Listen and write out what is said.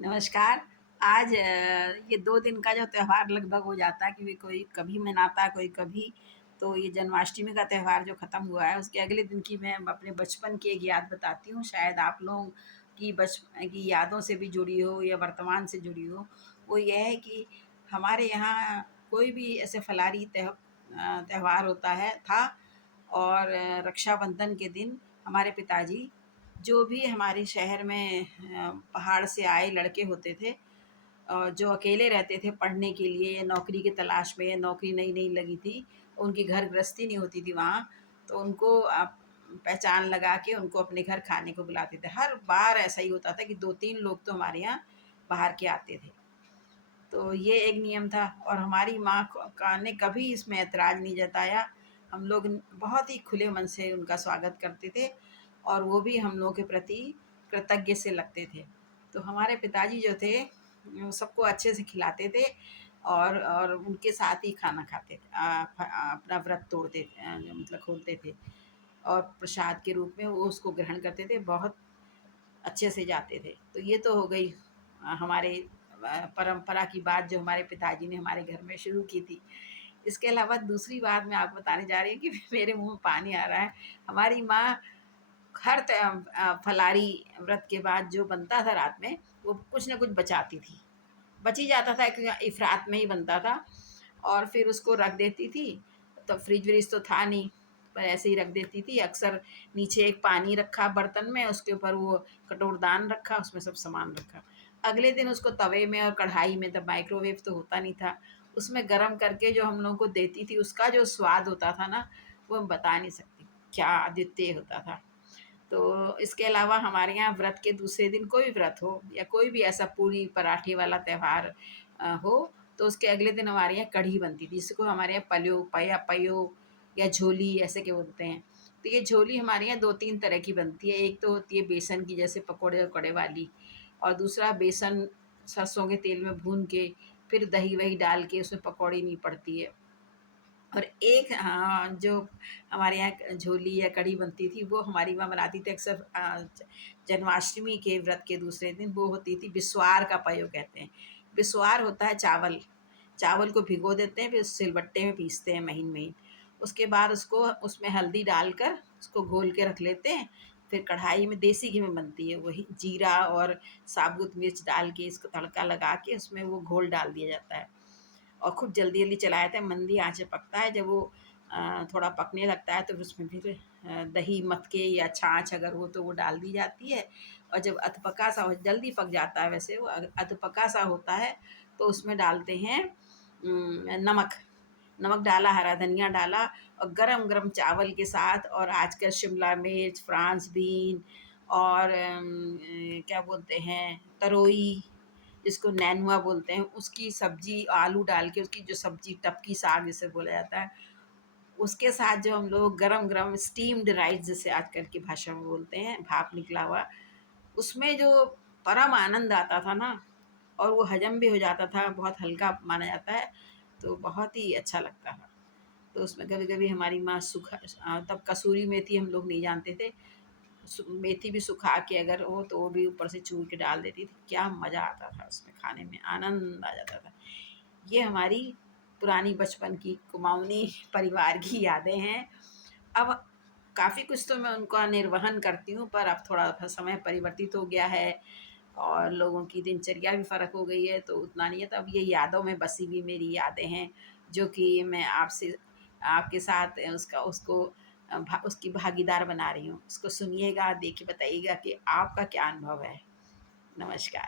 नमस्कार। आज ये 2 दिन का जो त्योहार लगभग हो जाता है कि कोई कभी मनाता है, कोई कभी। तो ये जन्माष्टमी का त्योहार जो ख़त्म हुआ है, उसके अगले दिन की मैं अपने बचपन की एक याद बताती हूँ। शायद आप लोगों की बचपन की यादों से भी जुड़ी हो या वर्तमान से जुड़ी हो। वो ये है कि हमारे यहाँ कोई भी ऐसे फलारी त्योहार होता है था। और रक्षाबंधन के दिन हमारे पिताजी, जो भी हमारे शहर में पहाड़ से आए लड़के होते थे, जो अकेले रहते थे पढ़ने के लिए या नौकरी की तलाश में, या नौकरी नई-नई लगी थी, उनकी घर गृहस्थी नहीं होती थी वहाँ, तो उनको पहचान लगा के उनको अपने घर खाने को बुलाते थे। हर बार ऐसा ही होता था कि 2-3 लोग तो हमारे यहाँ बाहर के आते थे। तो ये एक नियम था और हमारी माँ का ने कभी इसमें ऐतराज़ नहीं जताया। हम लोग बहुत ही खुले मन से उनका स्वागत करते थे और वो भी हम लोगों के प्रति कृतज्ञ से लगते थे। तो हमारे पिताजी जो थे, सबको अच्छे से खिलाते थे और उनके साथ ही खाना खाते थे। अपना व्रत तोड़ते मतलब खोलते थे और प्रसाद के रूप में वो उसको ग्रहण करते थे। बहुत अच्छे से जाते थे। तो ये तो हो गई हमारे परंपरा की बात, जो हमारे पिताजी ने हमारे घर में शुरू की थी। इसके अलावा दूसरी बात मैं आपको बताने जा रही हूँ कि मेरे मुँह में पानी आ रहा है। हमारी माँ हर फलारी व्रत के बाद जो बनता था रात में, वो कुछ न कुछ बचाती थी। बच ही जाता था क्योंकि इफ़रात में ही बनता था और फिर उसको रख देती थी। तो फ्रिज-व्रिज तो था नहीं, पर ऐसे ही रख देती थी। अक्सर नीचे एक पानी रखा बर्तन में, उसके ऊपर वो कटोरदान रखा, उसमें सब सामान रखा। अगले दिन उसको तवे में और कढ़ाई में, तब माइक्रोवेव तो होता नहीं था, उसमें गरम करके जो हम लोगों को देती थी, उसका जो स्वाद होता था ना, वो मैं बता नहीं सकती, क्या अद्वितीय होता था। तो इसके अलावा हमारे यहाँ व्रत के दूसरे दिन कोई भी व्रत हो या कोई भी ऐसा पूरी पराठे वाला त्योहार हो, तो उसके अगले दिन हमारे यहाँ कढ़ी बनती थी, जिसको हमारे यहाँ पल्यो पया पयो या झोली ऐसे के बोलते हैं। तो ये झोली हमारे यहाँ 2-3 तरह की बनती है। एक तो होती है बेसन की, जैसे पकोड़े-वकोड़े वाली, और दूसरा बेसन सरसों के तेल में भून के फिर दही-वही डाल के उसमें पकौड़ी नहीं पड़ती है। और एक हाँ, जो हमारे यहाँ झोली या कढ़ी बनती थी, वो हमारी माँ बनाती थी अक्सर जन्माष्टमी के व्रत के दूसरे दिन। वो होती थी बिस्वार का पयो कहते हैं। बिस्वार होता है चावल, चावल को भिगो देते हैं, फिर सिलबट्टे में पीसते हैं महीन-महीन। उसके बाद उसको उसमें हल्दी डालकर उसको घोल के रख लेते हैं। फिर कढ़ाई में देसी घी में बनती है, वही जीरा और साबुत मिर्च डाल के इसको तड़का लगा के उसमें वो घोल डाल दिया जाता है। और खूब जल्दी-जल्दी चलाया जाता है, मंदी आँच पे पकता है। जब वो थोड़ा पकने लगता है तो फिर उसमें फिर दही मथ के या छाछ अगर हो तो वो डाल दी जाती है। और जब अधपका सा हो, जल्दी पक जाता है वैसे वो, अधपका सा होता है, तो उसमें डालते हैं नमक। नमक डाला, हरा धनिया डाला और गरम-गरम चावल के साथ, और आजकल शिमला मिर्च, फ्रांस बीन और क्या बोलते हैं, तरोई, जिसको नेनुआ बोलते हैं, उसकी सब्ज़ी आलू डाल के उसकी जो सब्ज़ी टपकी साग जिसे बोला जाता है, उसके साथ जो हम लोग गरम-गरम स्टीम्ड राइस जिसे आजकल की भाषा में बोलते हैं, भाप निकला हुआ, उसमें जो परम आनंद आता था ना, और वो हज़म भी हो जाता था, बहुत हल्का माना जाता है, तो बहुत ही अच्छा लगता था। तो उसमें कभी-कभी हमारी माँ तब कसूरी मेथी हम लोग नहीं जानते थे, मेथी भी सुखा के अगर हो तो वो भी ऊपर से चूर के डाल देती थी। क्या मज़ा आता था उसमें खाने में, आनंद आ जाता था। ये हमारी पुरानी बचपन की कुमाऊनी परिवार की यादें हैं। अब काफ़ी कुछ तो मैं उनका निर्वहन करती हूँ, पर अब थोड़ा समय परिवर्तित हो गया है और लोगों की दिनचर्या भी फ़र्क हो गई है, तो उतना नहीं है। तो अब ये यादों में बसी हुई मेरी यादें हैं, जो कि मैं आपसे आपके साथ उसका उसको उसकी भागीदार बना रही हूँ। उसको सुनिएगा, देखिए, बताइएगा कि आपका क्या अनुभव है। नमस्कार।